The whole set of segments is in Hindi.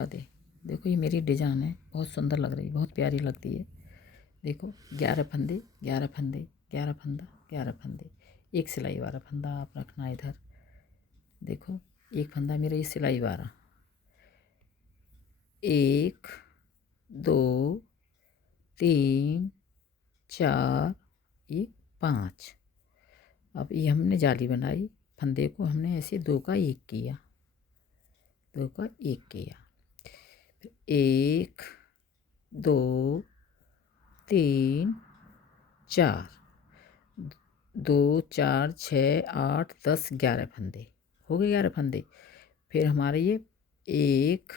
दे। देखो ये मेरी डिजाइन है, बहुत सुंदर लग रही है, बहुत प्यारी लगती है। देखो 11 फंदे 11 फंदे 11 फंदा 11 फंदे, एक सिलाई वाला फंदा आप रखना इधर। देखो एक फंदा मेरा ये सिलाई वाला, 1 2 3 4 ये 5। अब ये हमने जाली बनाई, फंदे को हमने ऐसे 2 का 1 किया, 2 का 1 किया। 1 2 3 4, 2 4 6 8 10 11 फंदे हो गए, 11 फंदे। फिर हमारे ये 1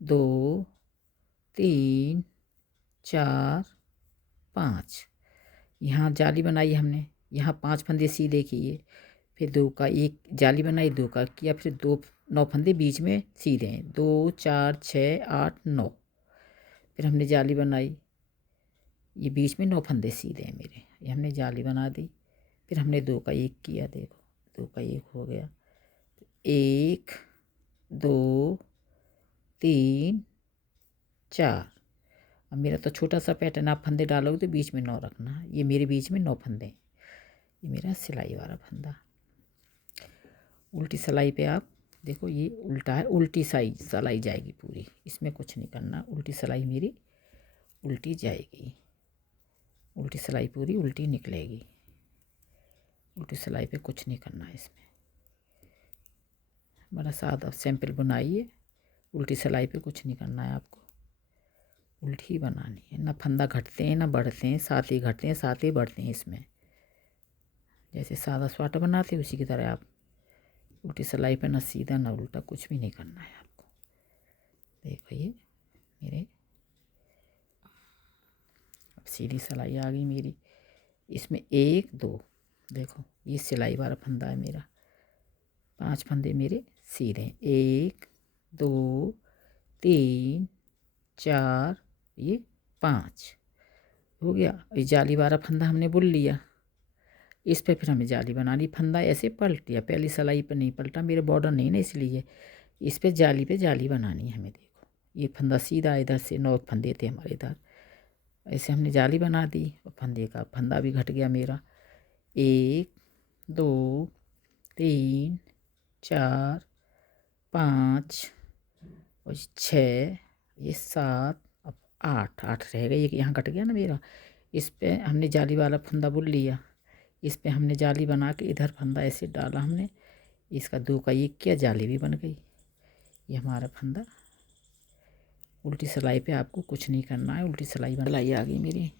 2 3 4 5, यहाँ जाली बनाई हमने, यहाँ 5 फंदे सीधे किए, फिर 2 का 1 जाली बनाई, 2 का किया, फिर 2 9 फंदे बीच में सीधे हैं, 2 4 6 8 9। फिर हमने जाली बनाई, ये बीच में 9 फंदे सीधे हैं मेरे, ये हमने जाली बना दी। फिर हमने 2 का 1 किया, देखो 2 का 1 हो गया। 1 2 3 4। अब मेरा तो छोटा सा पैटर्न, आप फंदे डालोगे तो बीच में 9 रखना, ये मेरे बीच में 9 फंदे, ये मेरा सिलाई वाला फंदा। उल्टी सिलाई पे आप देखो, ये उल्टा है, उल्टी सिलाई जाएगी पूरी, इसमें कुछ नहीं करना, उल्टी सिलाई मेरी उल्टी जाएगी, उल्टी सिलाई पूरी उल्टी निकलेगी। उल्टी सिलाई पे कुछ नहीं करना है, इसमें बड़ा सादा सिंपल बुनाई है, उल्टी सिलाई पे कुछ नहीं करना है आपको, उल्टी ही बनानी है। ना फंदा घटते हैं ना बढ़ते हैं, साथ ही घटते हैं साथ ही बढ़ते हैं। इसमें जैसे सादा स्वेटर बनाते हैं उसी की तरह आप उल्टी सिलाई पे ना सीधा ना उल्टा, कुछ भी नहीं करना है आपको। देखो ये मेरे अब सीधी सिलाई आ गई मेरी, इसमें 1 2, देखो ये सिलाई वाला फंदा है मेरा, 5 फंदे मेरे सीधे, 1 2 3 4 ये 5 हो गया। ये जाली वाला फंदा हमने बुन लिया, इस पे फिर हमें जाली बनानी, फंदा ऐसे पलट दिया, पहली सिलाई पे नहीं पलटा, मेरे बॉर्डर नहीं ना इसलिए, इस पे जाली बनानी है हमें। देखो ये फंदा सीधा, इधर से 9 फंदे थे हमारे इधर, ऐसे हमने जाली बना दी और फंदा भी घट गया मेरा। 1 2 3 4 5 और 6 ये 7, अब 8 रह गई, यहाँ कट गया ना मेरा। इस पे हमने जाली वाला फंदा बुन लिया, इस पे हमने जाली बना के इधर फंदा ऐसे डाला हमने, इसका 2 का 1 किया, जाली भी बन गई। ये हमारा फंदा, उल्टी सिलाई पे आपको कुछ नहीं करना है, उल्टी सिलाई आ गई मेरी,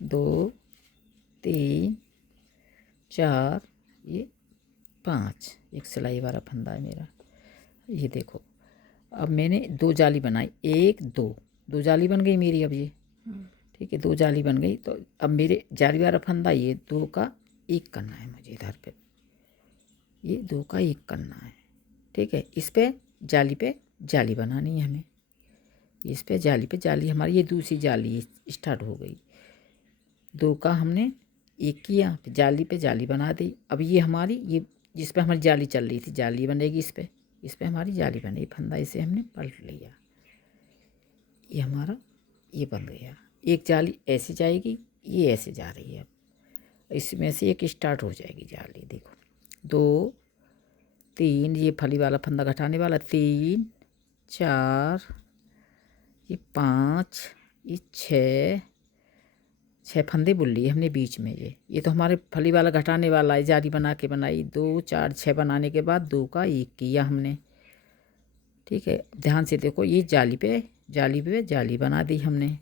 2 3 4 ये 5, एक सिलाई वाला फंदा है मेरा। ये देखो अब मैंने 2 जाली बनाई, 1 2 जाली बन गई मेरी। अब ये ठीक है, 2 जाली बन गई, तो अब मेरे जाली वाला फंदा ये 2 का 1 करना है मुझे इधर पे, ये 2 का 1 करना है। ठीक है, इस पे जाली बनानी है हमें, इस पे जाली हमारी ये दूसरी जाली स्टार्ट हो गई, 2 का हमने 1 किया, फिर जाली पे जाली बना दी। अब ये हमारी ये जिस पे हमारी जाली चल रही थी, जाली बनेगी इस पे हमारी जाली बनेगी, फंदा इसे हमने पलट लिया, ये हमारा ये बन गया। एक जाली ऐसे जाएगी, ये ऐसे जा रही है, अब इसमें से एक स्टार्ट हो जाएगी जाली। देखो 2 3 ये फली वाला फंदा घटाने वाला, 3 4 ये 5 ये 6 फंदे बुन लिए हमने बीच में। ये तो हमारे फली वाला घटाने वाला है, जाली बना के बनाई, 2 4 6 बनाने के बाद 2 का 1 किया हमने। ठीक है, ध्यान से देखो, ये जाली पे जाली बना दी हमने,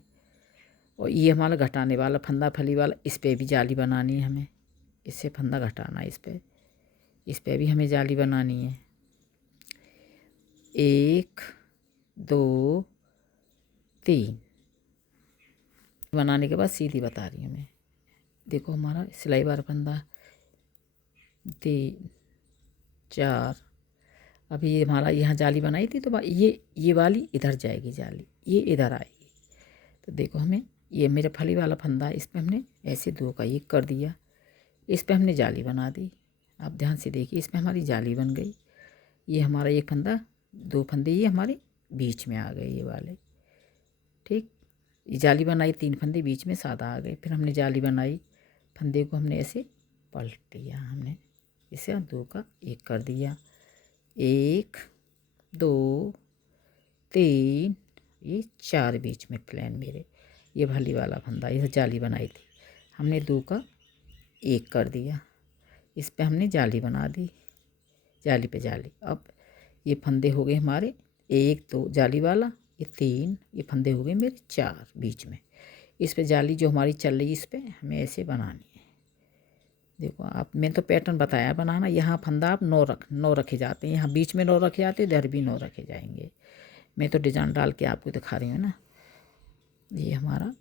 और ये हमारा घटाने वाला फंदा फली वाला, इस पर भी जाली बनानी है हमें, इससे फंदा घटाना है, इस पर भी हमें जाली बनानी है। 1 2 3 बनाने के बाद सीधी बता रही हूँ मैं। देखो हमारा सिलाई वाला फंदा 3 4, अभी ये हमारा यहाँ जाली बनाई थी, तो ये वाली इधर जाएगी जाली, ये इधर आएगी। तो देखो हमें ये मेरा फली वाला फंदा, इस पर हमने ऐसे 2 का 1 कर दिया, इस पर हमने जाली बना दी। आप ध्यान से देखिए, इस पर हमारी जाली बन गई, ये हमारा एक फंदा 2 फंदे ये हमारे बीच में आ गए ये वाले। ठीक, ये जाली बनाई, 3 फंदे बीच में सादा आ गए। फिर हमने जाली बनाई, फंदे को हमने ऐसे पलट लिया, हमने इसे 2 का 1 कर दिया। 1 2 3, ये 4 बीच में प्लेन मेरे, ये भली वाला फंदा, ये जाली बनाई थी हमने, 2 का 1 कर दिया। इस पे हमने जाली बना दी, जाली पे जाली। अब ये फंदे हो गए हमारे 1 2 जाली वाला, ये 3, ये फंदे हो गए मेरे 4 बीच में। इस पे जाली जो हमारी चल रही है, इस पे हमें ऐसे बनानी है। देखो आप, मैंने तो पैटर्न बताया बनाना। यहाँ फंदा आप 9 रखे जाते हैं, यहाँ बीच में 9 रखे जाते हैं, इधर भी 9 रखे जाएंगे। मैं तो डिजाइन डाल के आपको दिखा रही हूँ ना। ये हमारा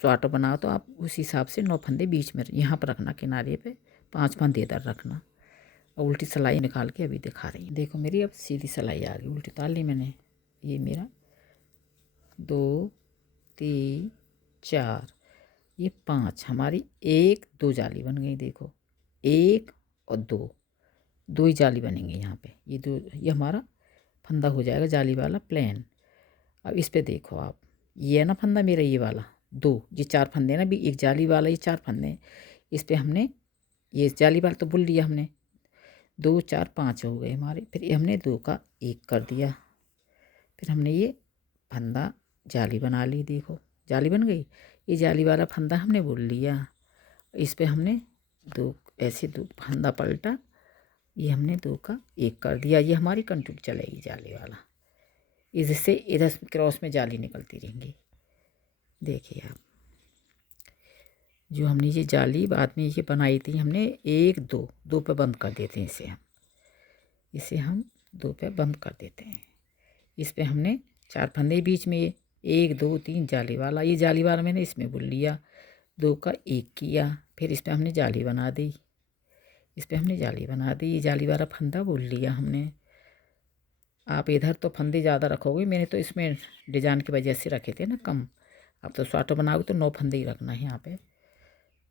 स्वाटर बनाओ तो आप उस हिसाब से 9 फंदे बीच में यहाँ पर रखना, किनारे पे 5 फंदे इधर रखना। और उल्टी सिलाई निकाल के अभी दिखा रही हूँ। देखो मेरी अब सीधी सिलाई आ गई, उल्टी उतार ली मैंने। ये मेरा 2 3 4, ये 5 हमारी 1 2 जाली बन गई। देखो 1 और 2 ही जाली बनेंगी यहाँ पे। ये 2, ये हमारा फंदा हो जाएगा जाली वाला प्लेन। अब इस पे देखो आप, ये है ना फंदा मेरा, ये वाला 2, ये 4 फंदे ना भी, एक जाली वाला, ये 4 फंदे। इस पे हमने ये जाली वाला तो बुन लिया हमने, 2 4 5 हो गए हमारे। फिर ये हमने 2 का 1 कर दिया। फिर हमने ये फंदा जाली बना ली। देखो जाली बन गई, ये जाली वाला फंदा हमने बुन लिया। इस पे हमने 2 ऐसे 2 फंदा पलटा, ये हमने 2 का 1 कर दिया। ये हमारी कंटिन्यू चलेगी जाली वाला, इससे इधर क्रॉस में जाली निकलती रहेंगी। देखिए आप, जो हमने ये जाली बाद में ये बनाई थी हमने 1 2 पे बंद कर देते हैं इसे हम 2 पे बंद कर देते हैं। इस पे हमने 4 फंदे बीच में, 1 2 3 जाली वाला, ये जाली वाला मैंने इसमें बुन लिया, 2 का 1 किया। फिर इस पे हमने जाली बना दी, इस पे हमने जाली बना दी, ये जाली वाला फंदा बुन लिया हमने। आप इधर तो फंदे ज़्यादा रखोगे, मैंने तो इसमें डिजाइन की वजह से रखे थे ना कम। अब तो स्वाटर बनाओगे तो 9 फंदे ही रखना है यहाँ पे।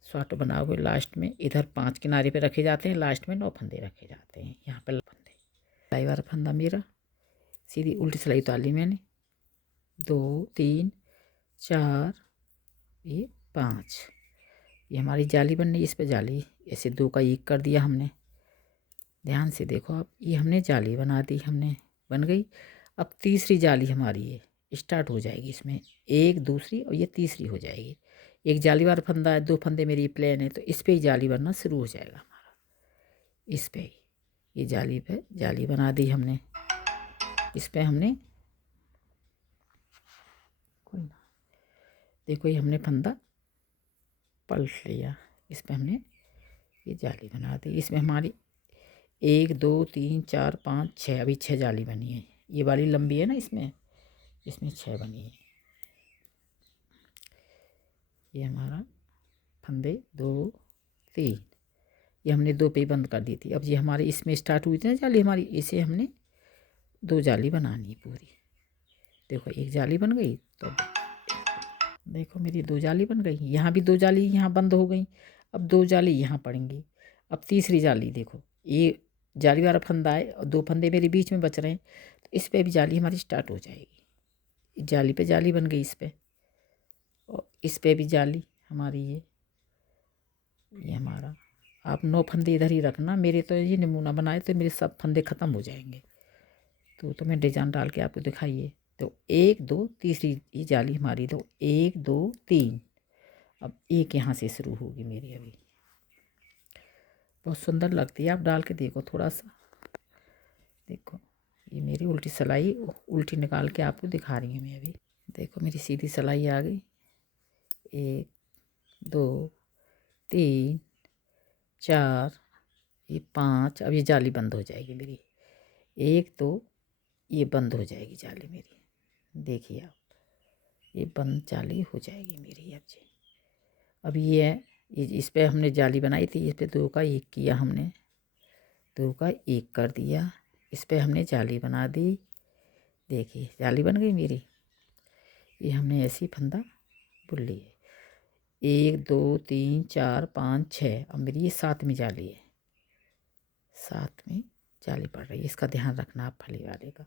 स्वाटर बनाओगे लास्ट में इधर 5 किनारे पे रखे जाते हैं, लास्ट में 9 फंदे रखे जाते हैं यहाँ पे फंदे। सिलाई वाला फंदा मेरा सीधी उल्टी सिलाई उतार ली मैंने, 2 3 4, ये 5, ये हमारी जाली बन रही, इस पे जाली ऐसे 2 का 1 कर दिया हमने। ध्यान से देखो आप, ये हमने जाली बना दी, हमने बन गई। अब तीसरी जाली हमारी ये स्टार्ट हो जाएगी, इसमें एक दूसरी और ये तीसरी हो जाएगी। एक जाली वाला फंदा है, 2 फंदे मेरी प्लेन है, तो इस पे ही जाली बनना शुरू हो जाएगा हमारा। इस पे ही ये जाली पे जाली बना दी हमने, इस पे हमने कोई ना, देखो ये हमने फंदा पलट लिया, इस पे हमने ये जाली बना दी। इसमें हमारी 1 2 3 4 5 6, अभी 6 जाली बनी है। ये वाली लंबी है ना, इसमें 6 बनी है। ये हमारा फंदे 2 3, ये हमने 2 पे ही बंद कर दी थी। अब ये हमारे इसमें स्टार्ट हुई थी ना जाली हमारी, इसे हमने 2 जाली बनानी है पूरी। देखो एक जाली बन गई, तो देखो मेरी 2 जाली बन गई, यहाँ भी 2 जाली यहाँ बंद हो गई। अब 2 जाली यहाँ पड़ेंगी। अब तीसरी जाली देखो, ये जाली वाला फंदा है और 2 फंदे मेरे बीच में बच रहे हैं, तो इस पे भी जाली हमारी स्टार्ट हो जाएगी। जाली पे जाली बन गई इस पे, और इस पे भी जाली हमारी ये हमारा। आप 9 फंदे इधर ही रखना, मेरे तो ये नमूना बनाए तो मेरे सब फंदे ख़त्म हो जाएंगे, तो मैं डिजाइन डाल के आपको दिखाइए। तो 1 2 तीसरी ये जाली हमारी, तो 1 2 3, अब एक यहाँ से शुरू होगी मेरी। अभी बहुत सुंदर लगती है, आप डाल के देखो थोड़ा सा। देखो ये मेरी उल्टी सिलाई, उल्टी निकाल के आपको दिखा रही हूँ मैं अभी। देखो मेरी सीधी सिलाई आ गई, 1 2 3 4, ये 5। अब ये जाली बंद हो जाएगी मेरी, 1 2, ये बंद हो जाएगी जाली मेरी। देखिए आप, ये बंद जाली हो जाएगी मेरी। अब ये इस पे हमने जाली बनाई थी, इस पे 2 का 1 किया हमने, 2 का 1 कर दिया। इस पे हमने जाली बना दी, देखिए जाली बन गई मेरी। ये हमने ऐसी फंदा बुन ली है, 1 2 3 4 5 6, अब मेरी ये 7वीं जाली है, 7वीं जाली पड़ रही है। इसका ध्यान रखना आप फली वाले का।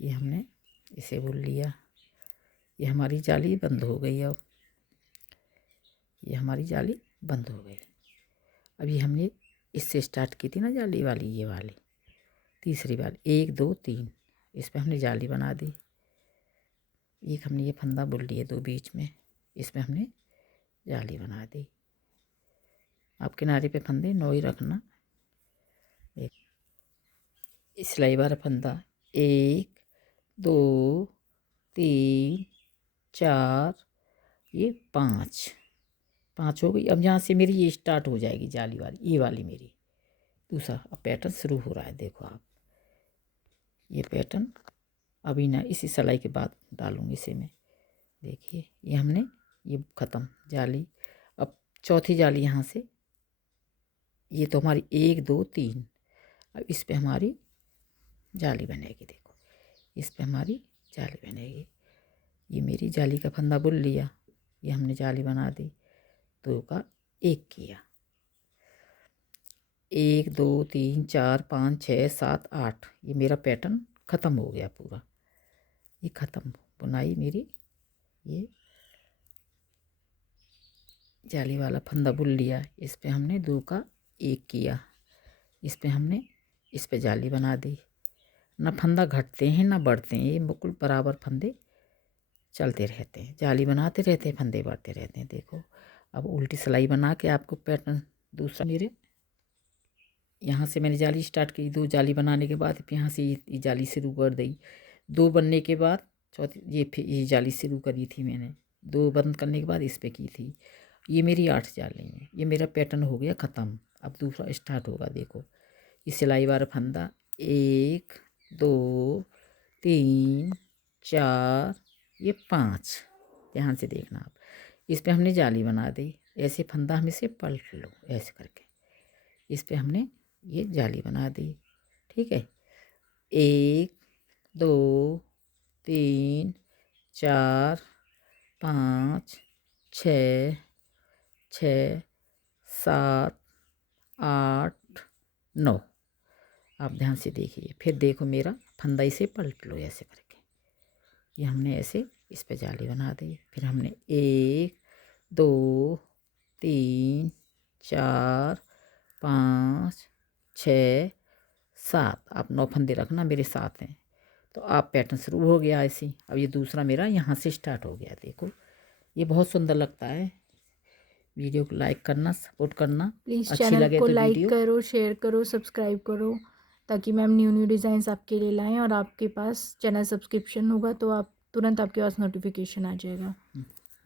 ये हमने इसे बुन लिया। ये हमारी जाली बंद हो गई। अब ये हमारी जाली बंद हो गई। अब ये हमने इससे स्टार्ट की थी ना जाली वाली, ये वाली तीसरी वाली 1 2 3, इस पर हमने जाली बना दी। एक हमने ये फंदा बुन लिए 2 बीच में, इसमें हमने जाली बना दी। आप किनारे पे फंदे 9 ही रखना। सिलाई वाला फंदा 1 2 3 4, ये 5 हो गई। अब यहाँ से मेरी ये स्टार्ट हो जाएगी जाली वाली, ये वाली मेरी दूसरा अब पैटर्न शुरू हो रहा है। देखो आप, ये पैटर्न अभी ना इसी सिलाई के बाद डालूंगी इसे मैं। देखिए ये हमने ये ख़त्म जाली। अब चौथी जाली यहाँ से, ये तो हमारी 1 2 3, अब इस पे हमारी जाली बनेगी। देखो इस पे हमारी जाली बनेगी। ये मेरी जाली का फंदा बुन लिया, ये हमने जाली बना दी, 2 का 1 किया। 1 2 3 4 5 6 7 8, ये मेरा पैटर्न ख़त्म हो गया पूरा। ये ख़त्म बुनाई मेरी। ये जाली वाला फंदा बुन लिया, इस पे हमने 2 का 1 किया। इस पे हमने इस पे जाली बना दी। ना फंदा घटते हैं ना बढ़ते हैं, ये बिल्कुल बराबर फंदे चलते रहते हैं, जाली बनाते रहते हैं, फंदे बढ़ते रहते हैं। देखो अब उल्टी सिलाई बना के आपको पैटर्न दूसरा मेरे यहाँ से मैंने जाली स्टार्ट की। 2 जाली बनाने के बाद यहाँ से ये जाली शुरू कर दी। 2 बनने के बाद चौथी ये फिर ये जाली शुरू करी थी मैंने। 2 बंद करने के बाद इस पे की थी। ये मेरी 8 जाली है। ये मेरा पैटर्न हो गया ख़त्म। अब दूसरा स्टार्ट होगा। देखो ये सिलाई वाला फंदा 1 2 3 4, ये 5, ध्यान से देखना आप। इस पे हमने जाली बना दी। ऐसे फंदा हम इसे पलट लो ऐसे करके, इस पे हमने ये जाली बना दी। ठीक है, 1 2 3 4 5 6 6 7 8 9। आप ध्यान से देखिए, फिर देखो मेरा फंदा इसे पलट लो ऐसे करके। ये हमने ऐसे इस पे जाली बना दी। फिर हमने 1 2 3 4 5 6 7, आप 9 फंदे रखना, मेरे 7 हैं। तो आप पैटर्न शुरू हो गया ऐसे। अब ये दूसरा मेरा यहाँ से स्टार्ट हो गया। देखो ये बहुत सुंदर लगता है। वीडियो को लाइक करना, सपोर्ट करना, प्लीज़ अच्छी चैनल लगे को तो लाइक वीडियो। करो, शेयर करो, सब्सक्राइब करो, ताकि मैम न्यू न्यू डिज़ाइंस आपके लिए लाएं। और आपके पास चैनल सब्सक्रिप्शन होगा तो आप तुरंत आपके पास नोटिफिकेशन आ जाएगा।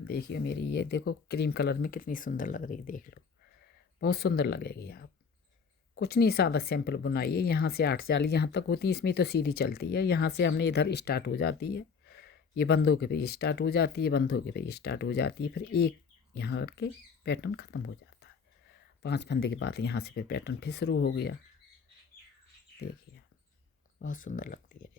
देखिए मेरी ये देखो क्रीम कलर में कितनी सुंदर लग रही है, देख लो बहुत सुंदर लगेगी। आप कुछ नहीं, सादा सिंपल बुनाई है। यहाँ से 8 जाली यहाँ तक होती है, इसमें तो सीधी चलती है। यहाँ से हमने इधर स्टार्ट हो जाती है, ये बंद होके फिर स्टार्ट हो जाती है, बंद होके फिर स्टार्ट हो जाती है, फिर एक यहाँ करके पैटर्न ख़त्म हो जाता है। 5 फंदे के बाद यहाँ से फिर पैटर्न फिर शुरू हो गया। देखिए बहुत सुंदर लगती है।